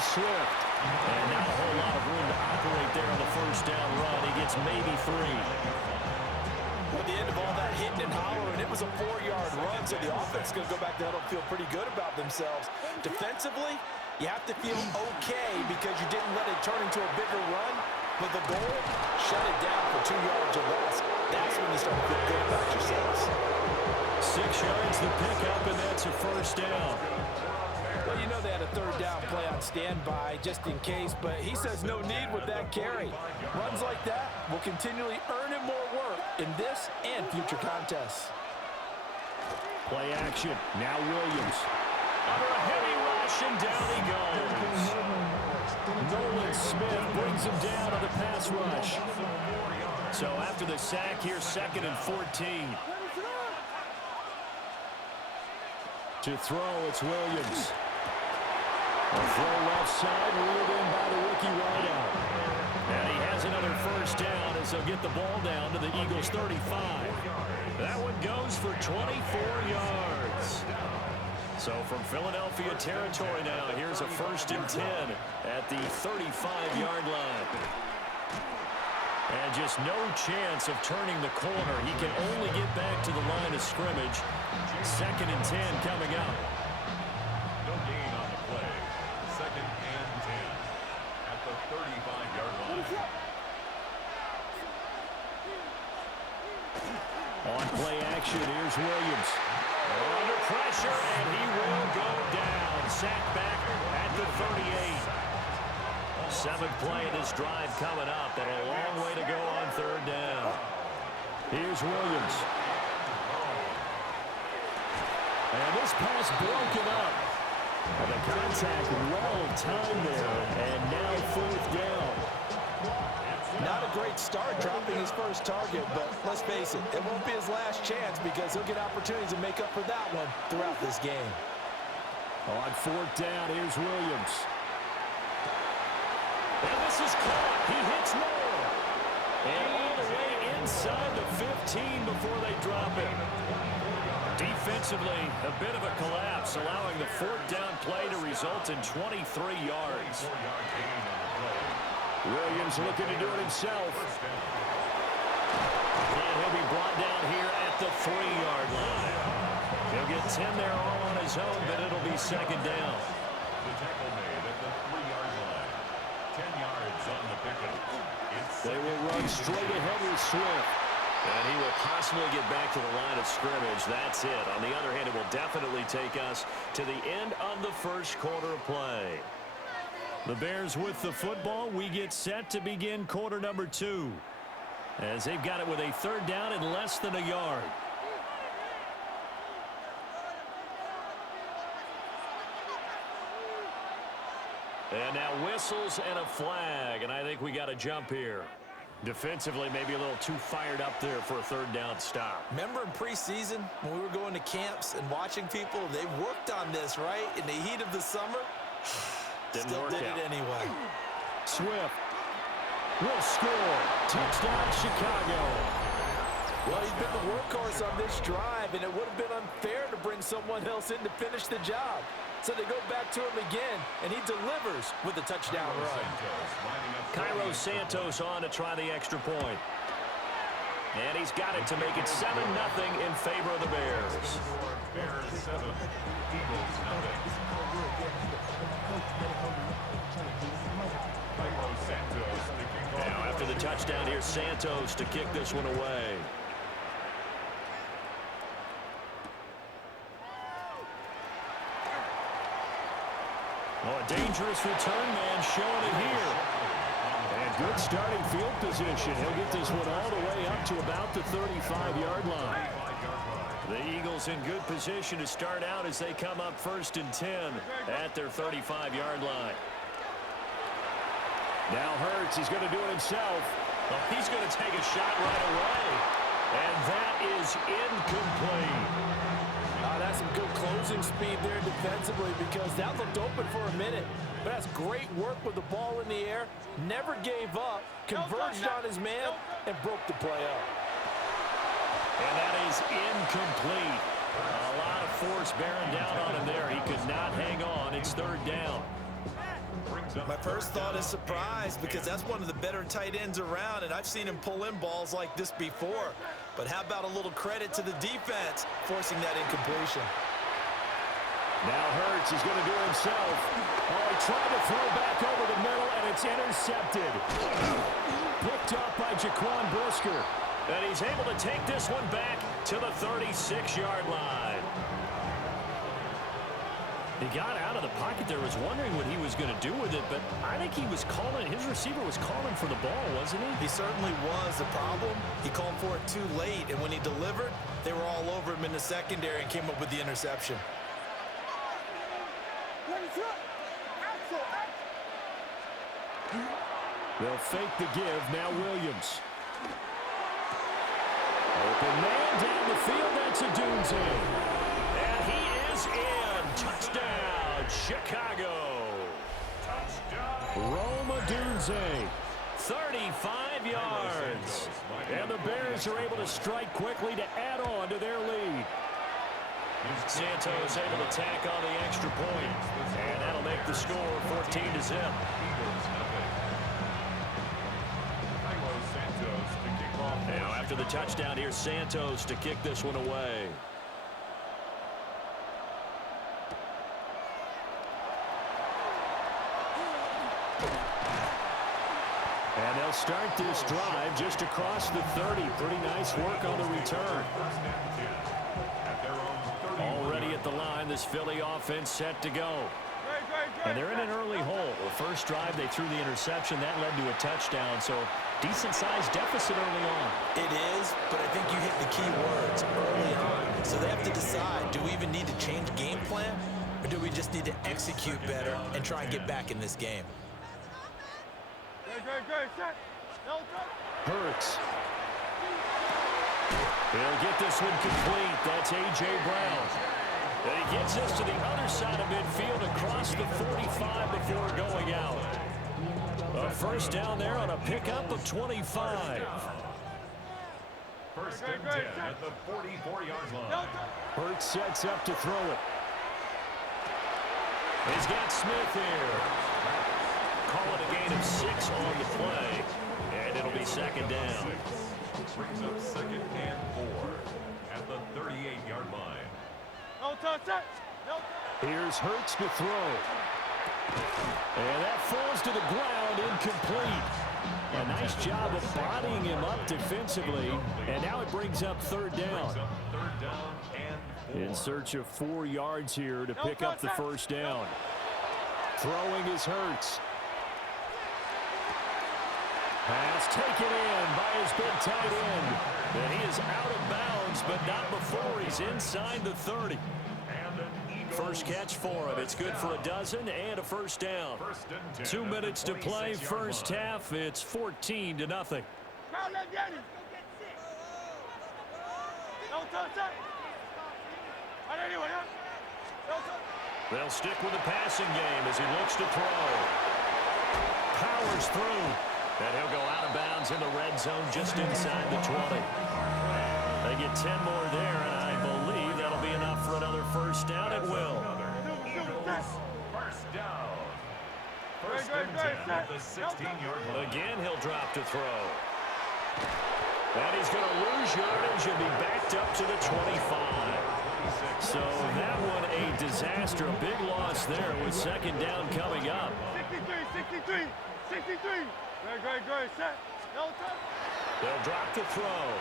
Swift. And not a whole lot of room to operate there on the first down run. He gets maybe 3. At the end of all that hitting and hollering, it was a 4-yard run, so the offense is going to go back to huddle and feel pretty good about themselves. Defensively, you have to feel okay because you didn't let it turn into a bigger run, but the goal, shut it down for 2 yards or less. That's when you start to feel good about yourselves. 6 yards the pickup, and that's a first down. Well, you know they had a third down play on standby just in case, but he says no need with that carry. Runs like that will continually earn him more work in this and future contests. Play action. Now Williams. Under a heavy rush, and down he goes. Nolan Smith brings him down on the pass rush. So after the sack here, 2nd and 14. To throw, it's Williams. A throw left side, reeled in by the rookie wideout. And he has another first down as they'll get the ball down to the Eagles' 35. That one goes for 24 yards. So from Philadelphia territory now, here's a 1st and 10 at the 35-yard line. And just no chance of turning the corner. He can only get back to the line of scrimmage. 2nd and 10 coming up. No gain on the play. 2nd and 10 at the 35-yard line. On play action, here's Williams. Under pressure, and he will go down. Sacked back at the 38. 7th play of this drive coming up, and a long way to go on 3rd down. Here's Williams. And this pass broken up. And the contact well timed there, and now 4th down. Not a great start dropping his first target, but let's face it, it won't be his last chance because he'll get opportunities to make up for that one throughout this game. On 4th down, here's Williams. And this is caught. He hits Noah. And all the way inside the 15 before they drop him. Defensively, a bit of a collapse, allowing the 4th down play to result in 23 yards. Williams looking to do it himself. And he'll be brought down here at the 3-yard line. He'll get 10 there all on his own, but it'll be 2nd down. The tackle made at the 3-yard line. 10 yards on the pickup. They will run straight ahead with Swift. And he will possibly get back to the line of scrimmage. That's it. On the other hand, it will definitely take us to the end of the first quarter of play. The Bears with the football. We get set to begin quarter number 2. As they've got it with a 3rd down and less than a yard. And now whistles and a flag. And I think we got a jump here. Defensively, maybe a little too fired up there for a 3rd down stop. Remember in preseason when we were going to camps and watching people, they worked on this, right? In the heat of the summer, still did it anyway. Swift will score. Touchdown, Chicago. Well, he's been the workhorse on this drive, and it would have been unfair to bring someone else in to finish the job. So they go back to him again, and he delivers with a touchdown run. Cairo Santos on to try the extra point. And he's got it to make it 7-0 in favor of the Bears. Bears 7, Eagles 0. Cairo Santos to kick off. Now after the touchdown, here's Santos to kick this one away. Oh, a dangerous return man showing it here. And good starting field position. He'll get this one all the way up to about the 35-yard line. The Eagles in good position to start out as they come up 1st and 10 at their 35-yard line. Now Hurts is going to do it himself. Oh, he's going to take a shot right away. And that is incomplete. That's some good closing speed there defensively because that looked open for a minute. But that's great work with the ball in the air. Never gave up, converged on his man, and broke the play up. And that is incomplete. A lot of force bearing down on him there. He could not hang on. It's 3rd down. My first thought is surprise because that's one of the better tight ends around, and I've seen him pull in balls like this before. But how about a little credit to the defense forcing that incompletion? Now Hurts is going to do it himself. Oh, he tried to throw back over the middle, and it's intercepted. Picked up by Jaquan Brisker. And he's able to take this one back to the 36-yard line. He got out of the pocket there, was wondering what he was going to do with it, but I think he was calling, his receiver was calling for the ball, wasn't he? He certainly was. The problem, he called for it too late, and when he delivered, they were all over him in the secondary and came up with the interception. They'll fake the give, now Williams. Open man down the field, that's a Dunze. And he is in. Touchdown, Chicago. Touchdown. Roma Dunze, 35 yards. And the Bears are able to strike quickly to add on to their lead. Santos able to tack on the extra point. And that'll make the score 14-0. Now after the touchdown, here's Santos to kick this one away. And they'll start this drive just across the 30. Pretty nice work on the return. Already at the line, this Philly offense set to go. And they're in an early hole. The first drive, they threw the interception. That led to a touchdown, so decent-sized deficit early on. It is, but I think you hit the key words early on. So they have to decide, do we even need to change game plan, or do we just need to execute better and try and get back in this game? Hurts. He'll get this one complete. That's A.J. Brown. And he gets us to the other side of midfield across the 45 before going out. A first down there on a pickup of 25. First and 10 at the 44-yard line. Hurts sets up to throw it. He's got Smith here. Call it a gain of 6 on the play. And it'll be second down. Brings up second and 4 at the 38-yard line. Here's Hurts to throw. And that falls to the ground, incomplete. A nice job of bodying him up defensively. And now it brings up third down. In search of 4 yards here to pick up the first down. Throwing is Hurts. Pass taken in by his big tight end. And he is out of bounds, but not before he's inside the 30. First catch for him. It's good for a dozen and a first down. 2 minutes to play first half. It's 14-0. They'll stick with the passing game as he looks to throw. Powers through. And he'll go out of bounds in the red zone just inside the 20. They get 10 more there, and I believe that'll be enough for another first down. It will. First down. First and 10 at the 16-yard line. Again, he'll drop to throw. And he's going to lose yardage and be backed up to the 25. So that one a disaster. A big loss there with second down coming up. 63. They'll drop to throw.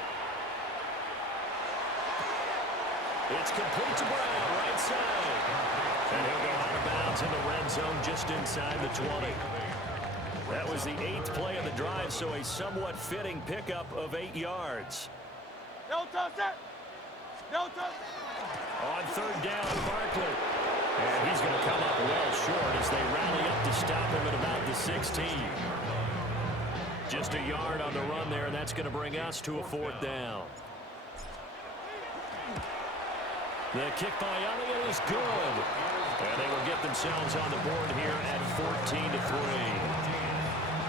It's complete to Brown, right side. And he'll go out of bounds in the red zone just inside the 20. That was the 8th play of the drive, so a somewhat fitting pickup of 8 yards. On third down, Barkley. And he's going to come up well short as they rally up to stop him at about the 16. Just a yard on the run there, and that's going to bring us to a fourth down. The kick by Elliott is good. And they will get themselves on the board here at 14-3.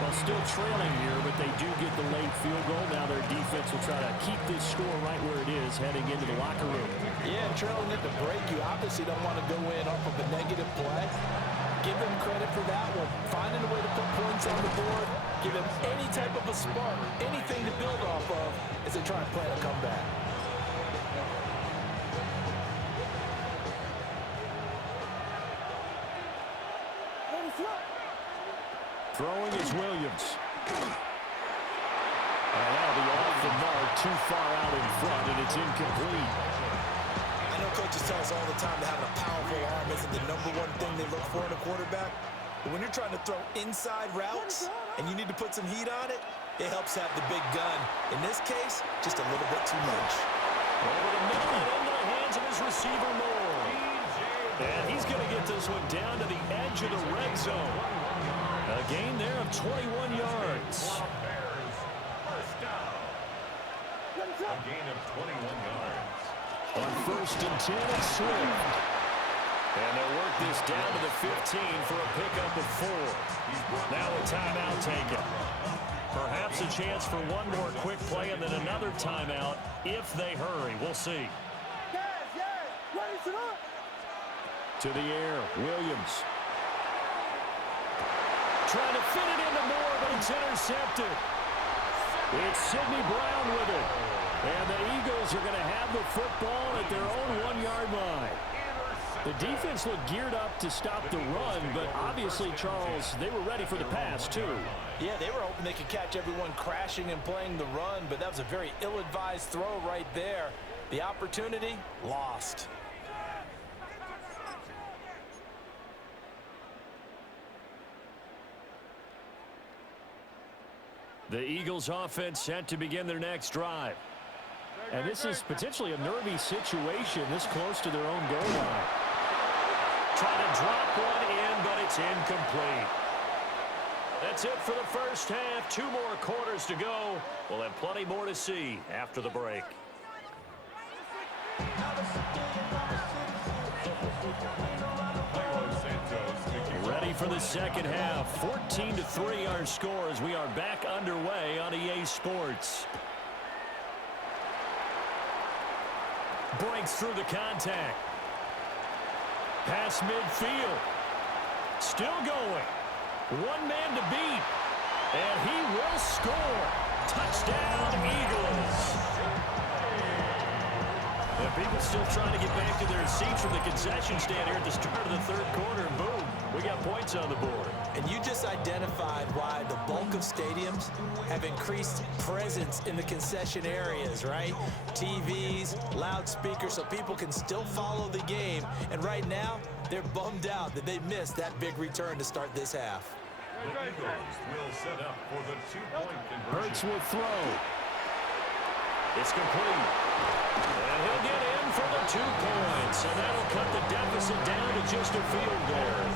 Well, still trailing here, but they do get the late field goal. Now their defense will try to keep this score right where it is heading into the locker room. Yeah, trailing at the break, you obviously don't want to go in off of a negative play. give them credit for that one. Finding a way to put points on the board, give them any type of a spark, anything to build off of as they try and plan a comeback. Throwing is Williams. And that'll be off the mark, too far out in front, and it's incomplete. I know coaches tell us all the time that having a powerful arm isn't the #1 thing they look for in a quarterback. But when you're trying to throw inside routes and you need to put some heat on it, it helps have the big gun. In this case, just a little bit too much. Over the middle and into the hands of his receiver, Moore. And he's going to get this one down to the edge of the red zone. A gain there of 21 yards. A gain of 21 yards. On 1st and 10, it's Swift. And they'll work this down to the 15 for a pickup of 4. Now a timeout taken. Perhaps a chance for one more quick play and then another timeout if they hurry. We'll see. To the air, Williams. Trying to fit it into Moore, but it's intercepted. It's Sidney Brown with it. And the Eagles are going to have the football at their own 1-yard line. The defense looked geared up to stop the run, but obviously, Charles, they were ready for the pass, too. Yeah, they were hoping they could catch everyone crashing and playing the run, but that was a very ill-advised throw right there. The opportunity, lost. The Eagles offense set to begin their next drive. And this is potentially a nervy situation this close to their own goal line. Trying to drop one in, but it's incomplete. That's it for the first half. 2 more quarters to go. We'll have plenty more to see after the break. Ready for the second half. 14-3 our score as we are back underway on EA Sports. Breaks through the contact. Pass midfield. Still going. One man to beat. And he will score. Touchdown, Eagles. And people still trying to get back to their seats from the concession stand here at the start of the third quarter. And boom, we got points on the board. And you just identified why the bulk of stadiums have increased presence in the concession areas, right? TVs, loudspeakers, so people can still follow the game. And right now, they're bummed out that they missed that big return to start this half. The Eagles will set up for the 2-point conversion. Hurts will throw. It's complete. And he'll get in for the 2 points. And that'll cut the deficit down to just a field goal.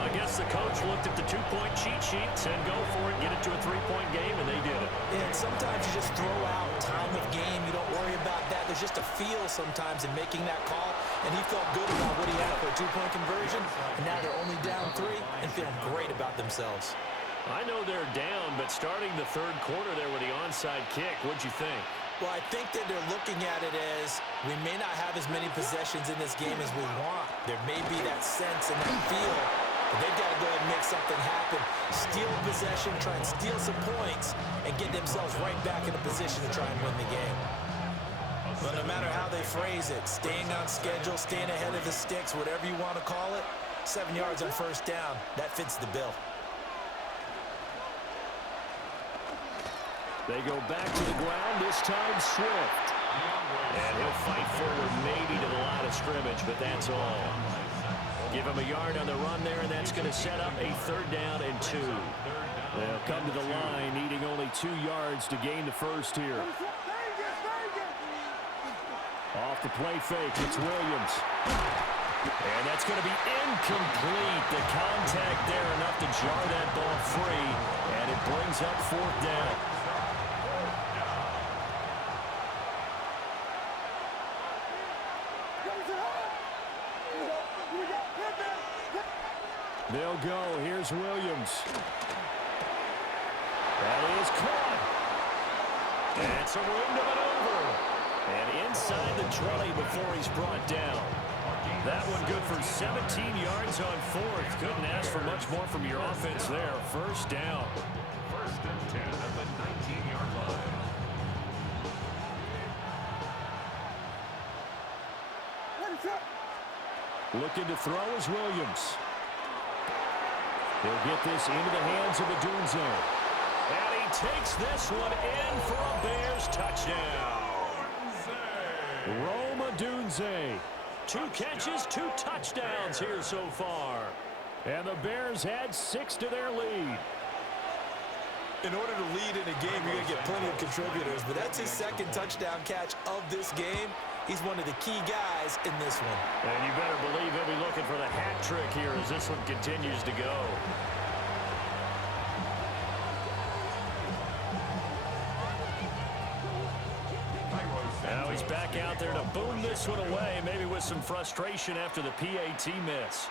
I guess the coach looked at the 2-point cheat sheet, said go for it, get it to a 3-point game, and they did it. And sometimes you just throw out time of game. You don't worry about that. There's just a feel sometimes in making that call. And he felt good about what he had for a 2-point conversion. And now they're only down 3 and feeling great about themselves. I know they're down, but starting the third quarter there with the onside kick, what'd you think? Well, I think that they're looking at it as we may not have as many possessions in this game as we want. There may be that sense and that feel, but they've got to go ahead and make something happen. Steal possession, try and steal some points, and get themselves right back in a position to try and win the game. But no matter how they phrase it, staying on schedule, staying ahead of the sticks, whatever you want to call it, 7 yards on first down, that fits the bill. They go back to the ground, this time Swift. And he'll fight forward maybe to the line of scrimmage, but that's all. Give him a yard on the run there, and that's going to set up a 3rd down and 2. They'll come to the line, needing only 2 yards to gain the first here. Off the play fake, it's Williams. And that's going to be incomplete. The contact there enough to jar that ball free, and it brings up 4th down. They'll go. Here's Williams. That is caught. That's a room to maneuver. And inside the 20 before he's brought down. That one good for 17 yards on fourth. Couldn't ask for much more from your offense there. First down. First and 10 at the 19-yard line. Looking to throw is Williams. He'll get this into the hands of Odunze. And he takes this one in for a Bears touchdown. Rome Odunze. 2 catches, 2 touchdowns here so far. And the Bears add 6 to their lead. In order to lead in a game, you're going to get plenty of contributors, but that's his second touchdown catch of this game. He's one of the key guys in this one. And you better believe he'll be looking for the hat trick here as this one continues to go. Now he's back out there to boom this one away, maybe with some frustration after the PAT miss.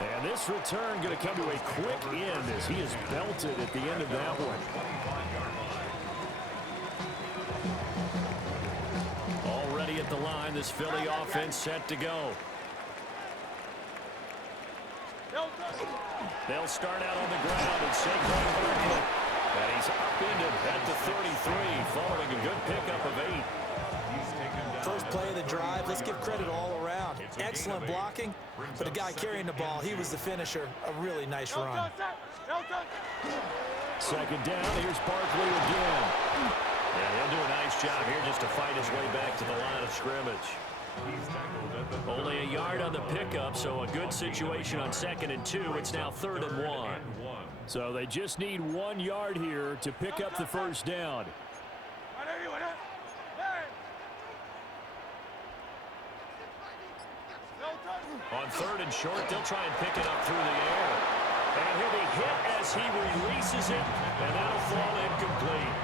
And this return going to come to a quick end as he is belted at the end of that one. Already at the line, this Philly offense set to go. They'll start out on the ground and Saquon Barkley. And he's upended at the 33 following a good pickup of 8. First play of the drive, let's give credit all around. Excellent blocking, but the guy carrying the ball, he was the finisher. A really nice run. Second down, here's Barkley again. Yeah, he'll do a nice job here just to fight his way back to the line of scrimmage. Only a yard on the pickup, so a good situation on 2nd and 2. It's now 3rd and 1. So they just need 1 yard here to pick up the first down. On 3rd and short, they'll try and pick it up through the air. And he'll be hit as he releases it, and that'll fall incomplete.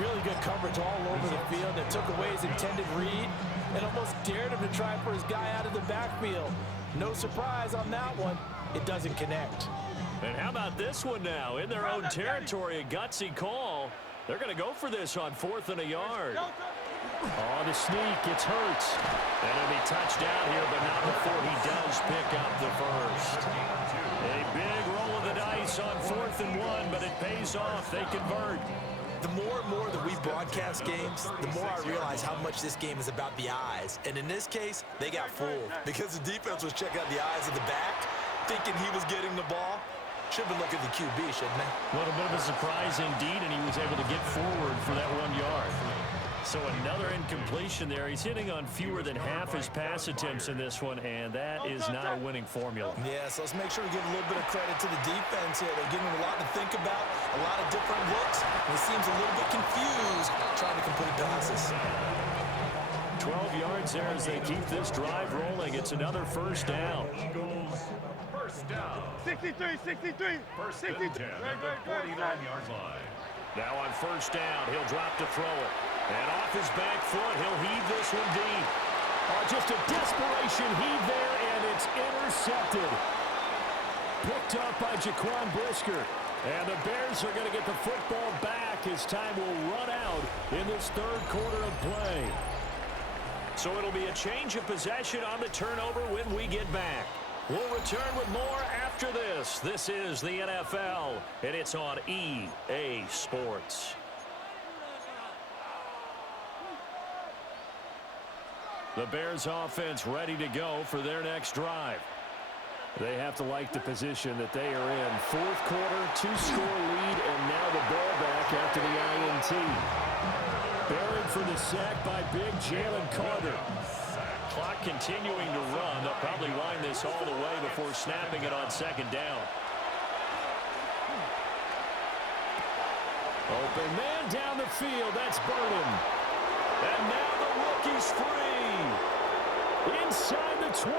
Really good coverage all over the field that took away his intended read and almost dared him to try for his guy out of the backfield. No surprise on that one. It doesn't connect. And how about this one now? In their own territory, a gutsy call. They're going to go for this on 4th and a yard. Oh, the sneak gets Hurts. And it'll be touchdown here, but not before he does pick up the first. A big roll of the dice on 4th and 1, but it pays off. They convert. The more and more that we broadcast games, the more I realize how much this game is about the eyes. And in this case, they got fooled because the defense was checking out the eyes of the back, thinking he was getting the ball. Should have been looking at the QB, shouldn't they? A little bit of a surprise indeed, and he was able to get forward for that 1 yard. So another incompletion there. He's hitting on fewer than half his pass attempts in this one, and that is not a winning formula. Yeah, so let's make sure we give a little bit of credit to the defense here. They're giving him a lot to think about, a lot of different looks, and he seems a little bit confused trying to complete passes. 12 yards there as they keep this drive rolling. It's another first down. First down. 63, 63, First and 10 at the 49-yard line. Now on first down, he'll drop to throw it. And off his back foot, he'll heave this one deep. Oh, just a desperation heave there, and it's intercepted. Picked up by Jaquan Brisker. And the Bears are going to get the football back as time will run out in this 3rd quarter of play. So it'll be a change of possession on the turnover when we get back. We'll return with more after this. This is the NFL, and it's on EA Sports. The Bears offense ready to go for their next drive. They have to like the position that they are in. 4th quarter, 2-score lead, and now the ball back after the INT. Buried for the sack by big Jalen Carter. Clock continuing to run. They'll probably wind this all the way before snapping it on 2nd down. Open man down the field. That's Burden. And now the rookie's free. Inside the 20.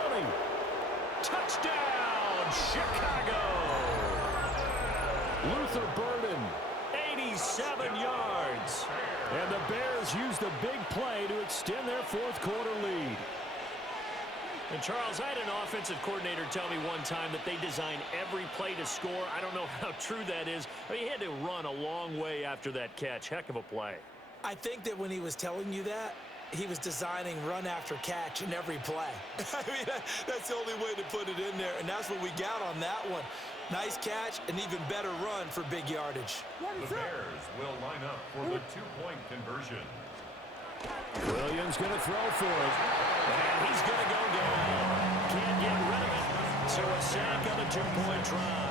Touchdown, Chicago. Luther Burden, 87 yards. And the Bears use the big play to extend their 4th quarter lead. And Charles, I had an offensive coordinator tell me one time that they design every play to score. I don't know how true that is, but he had to run a long way after that catch. Heck of a play. I think that when he was telling you that, he was designing run after catch in every play. I mean, that's the only way to put it in there, and that's what we got on that one. Nice catch, an even better run for big yardage. The Bears will line up for the two-point conversion. Williams going to throw for it. And he's going to go down. Can't get rid of it. So a sack on the two-point try.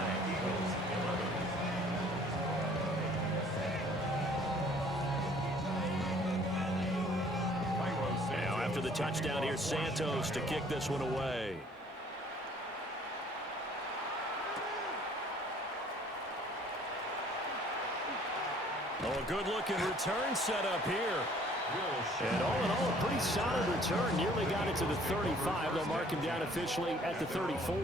Now after the touchdown, here's Santos to kick this one away. Oh, a good-looking return set up here. And all in all, a pretty solid return. Nearly got it to the 35. They'll mark him down officially at the 34.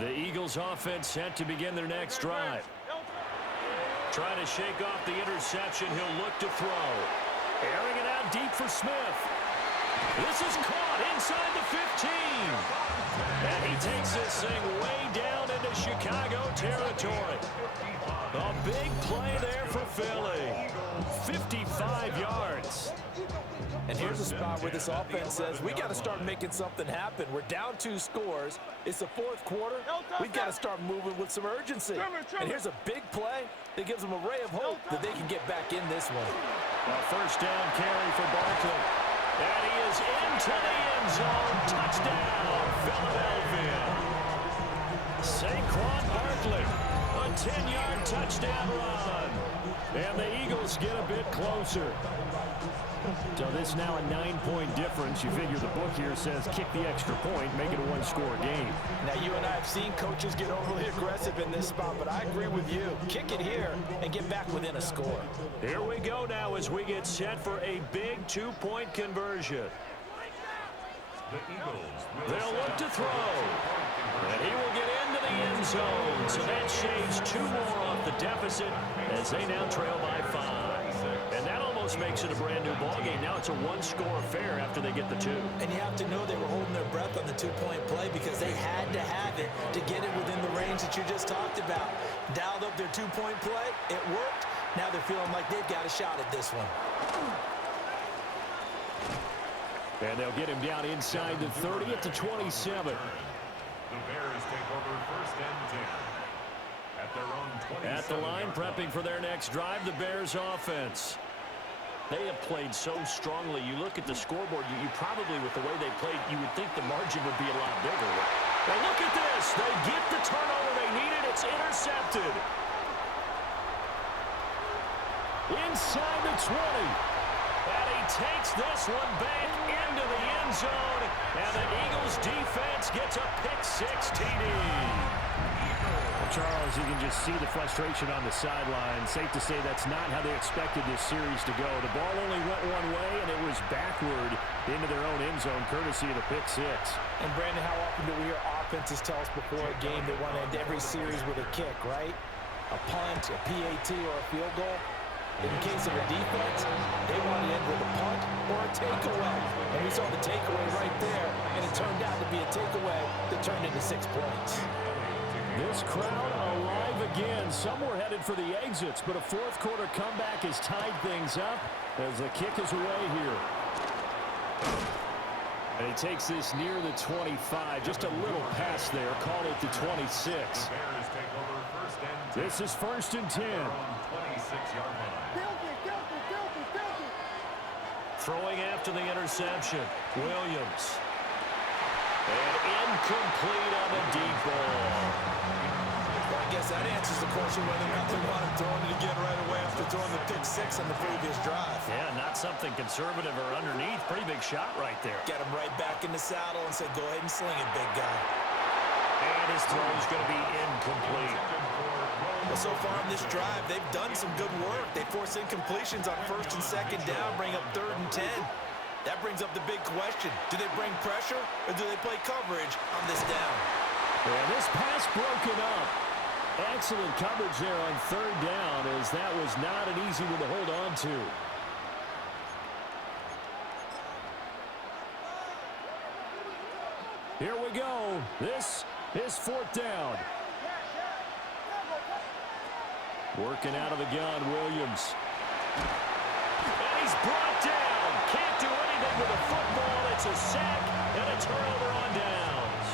The Eagles offense set to begin their next drive. Trying to shake off the interception. He'll look to throw. Airing it out deep for Smith. This is caught inside the 15. And he takes this thing way down into Chicago territory. A big play there for Philly. 55 yards. And here's a spot where this offense says, we got to start making something happen. We're down 2 scores. It's the 4th quarter. We've got to start moving with some urgency. And here's a big play that gives them a ray of hope that they can get back in this one. A first down carry for Barkley. And he is into the end zone. Touchdown, Philadelphia. Saquon Barkley. A 10-yard touchdown run. And the Eagles get a bit closer. So this now a 9-point difference. You figure the book here says kick the extra point, make it a 1-score game. Now, you and I have seen coaches get overly aggressive in this spot, but I agree with you. Kick it here and get back within a score. Here we go now as we get set for a big 2-point conversion. They'll look to throw. And he will get into the end zone. So that shaves 2 more off the deficit as they now trail by 5. And that almost makes it a brand new ballgame. Now it's a 1-score affair after they get the 2. And you have to know they were holding their breath on the 2-point play because they had to have it to get it within the range that you just talked about. Dialed up their 2-point play. It worked. Now they're feeling like they've got a shot at this one. And they'll get him down inside the 30 at the 27. The Bears take over first and 10 at their own 27. At the line, prepping for their next drive, the Bears offense. They have played so strongly. You look at the scoreboard, you probably, with the way they played, you would think the margin would be a lot bigger. And look at this. They get the turnover they needed. It's intercepted. Inside the 20. And he takes this one back into the end zone. And the Eagles defense gets a pick-6 TD. Charles, you can just see the frustration on the sideline. Safe to say that's not how they expected this series to go. The ball only went one way, and it was backward into their own end zone, courtesy of the pick-6. And, Brandon, how often do we hear offenses tell us before a game they want to end every series with a kick, right? A punt, a PAT, or a field goal. In the case of a defense, they want to end with a punt or a takeaway. And we saw the takeaway right there, and it turned out to be a takeaway that turned into 6 points. This crowd alive again. Some were headed for the exits, but a 4th quarter comeback has tied things up as the kick is away here. And he takes this near the 25. Just a little pass there. Call it the 26. This is first and 10. 26-yard line. Throwing after the interception. Williams. And incomplete on the deep ball. Well, I guess that answers the question whether or not they want him throwing it again right away after throwing the pick-6 on the previous drive. Yeah, not something conservative or underneath. Pretty big shot right there. Get him right back in the saddle and say, go ahead and sling it, big guy. And his throw is going to be incomplete. Well, so far in this drive, they've done some good work. They force incompletions on 1st and 2nd down, bring up 3rd and 10. That brings up the big question. Do they bring pressure or do they play coverage on this down? And this pass broken up. Excellent coverage there on 3rd down, as that was not an easy one to hold on to. Here we go. This is 4th down. Working out of the gun, Williams. He's brought down. Can't do anything with a football. It's a sack and a turnover on downs.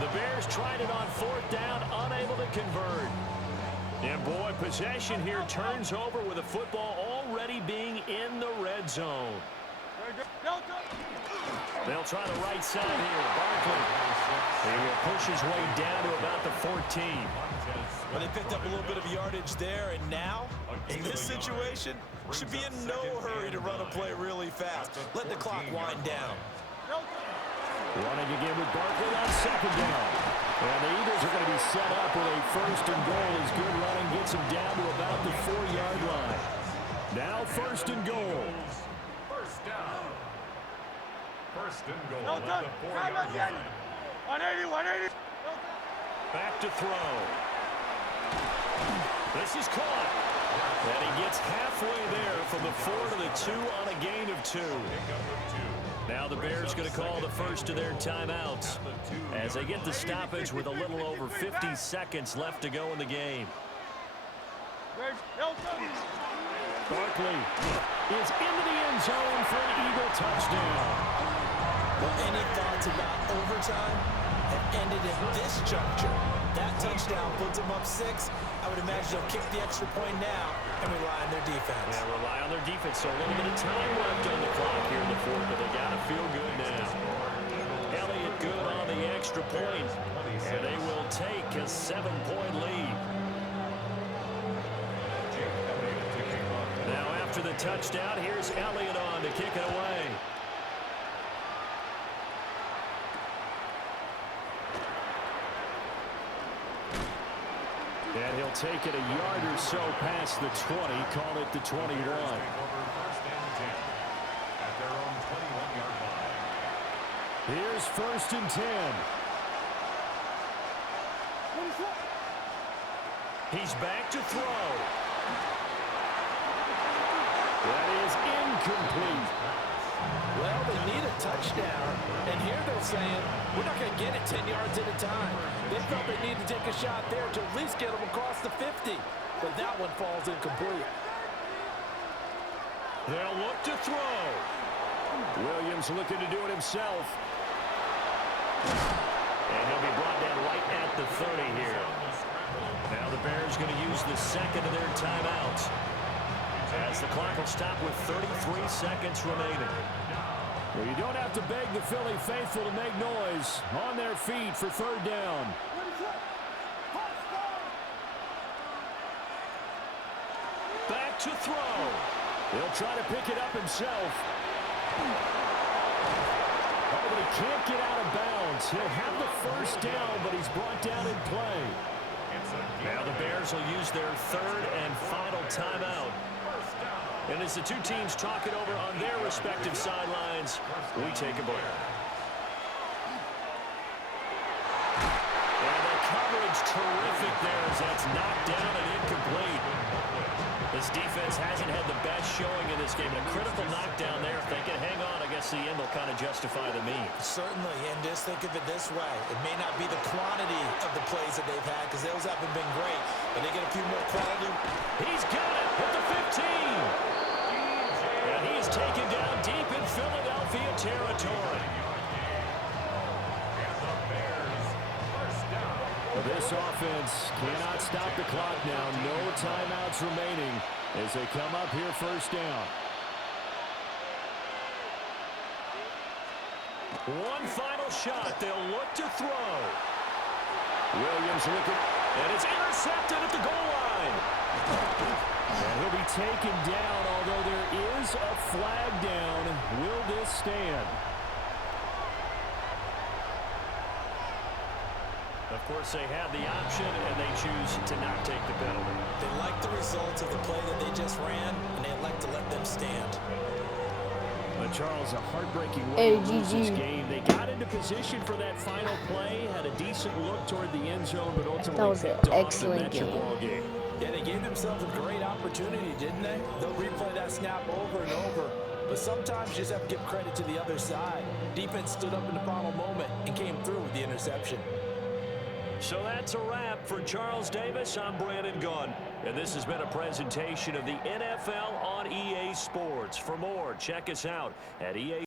The Bears tried it on 4th down, unable to convert. And boy, possession here turns over with a football already being in the red zone. They'll try the right side here. Barkley. He will push his way down to about the 14. Well, they picked up a little bit of yardage there, and now, in this situation, should be in no hurry to run a play really fast. Let the clock wind down. Running again with Barkley on 2nd down. And the Eagles are going to be set up with a 1st and goal as good running gets them down to about the 4-yard line. Now 1st and goal. First down. 1st and goal at the 4-yard line. 180. Back to throw. This is caught. And he gets halfway there from the 4 to the 2 on a gain of 2. Now the Bears going to call the first of their timeouts as they get the stoppage with a little over 50 seconds left to go in the game. Barkley is into the end zone for an Eagle touchdown. Well, any thoughts about overtime have ended at this juncture. That touchdown puts them up 6. I would imagine they'll kick the extra point now and rely on their defense. Yeah, rely on their defense. So a little bit of time left on the clock here in the 4th, but they got to feel good now. Elliott good on the extra point, and they will take a 7-point lead. Now after the touchdown, here's Elliott on to kick it away. And he'll take it a yard or so past the 20, call it the 21. First and 10 at their own 21-yard line. Here's 1st and 10. He's back to throw. That is incomplete. Well, they need a touchdown, and here they're saying, we're not going to get it 10 yards at a time. They felt they need to take a shot there to at least get them across the 50, but that one falls incomplete. They'll look to throw. Williams looking to do it himself. And he'll be brought down right at the 30 here. Now the Bears going to use the second of their timeouts, as the clock will stop with 33 seconds remaining. Well, you don't have to beg the Philly faithful to make noise. On their feet for 3rd down. Back to throw. He'll try to pick it up himself. Oh, but he can't get out of bounds. He'll have the 1st down, but he's brought down in play. Now the Bears will use their 3rd and final timeout. And as the two teams talk it over on their respective sidelines, we take a break. And the coverage terrific there as that's knocked down and incomplete. This defense hasn't had the best showing in this game. A critical knockdown there. If they can hang on, I guess the end will kind of justify the means. Certainly, and just think of it this way. It may not be the quantity of the plays that they've had, because those haven't been great, but they get a few more quality. He's got it at the 15. And he's taken down deep in Philadelphia territory. This offense cannot stop the clock now. No timeouts remaining as they come up here 1st down. One final shot. They'll look to throw. Williams looking, and it's intercepted at the goal line. And he'll be taken down, although there is a flag down. Will this stand? Of course, they have the option, and they choose to not take the penalty. They like the results of the play that they just ran, and they like to let them stand. But Charles, a heartbreaking way to lose this game. They got into position for that final play, had a decent look toward the end zone, but ultimately picked off the Metro ball game. Yeah, they gave themselves a great opportunity, didn't they? They'll replay that snap over and over. But sometimes you just have to give credit to the other side. Defense stood up in the final moment and came through with the interception. So that's a wrap for Charles Davis. I'm Brandon Gunn. And this has been a presentation of the NFL on EA Sports. For more, check us out at EA.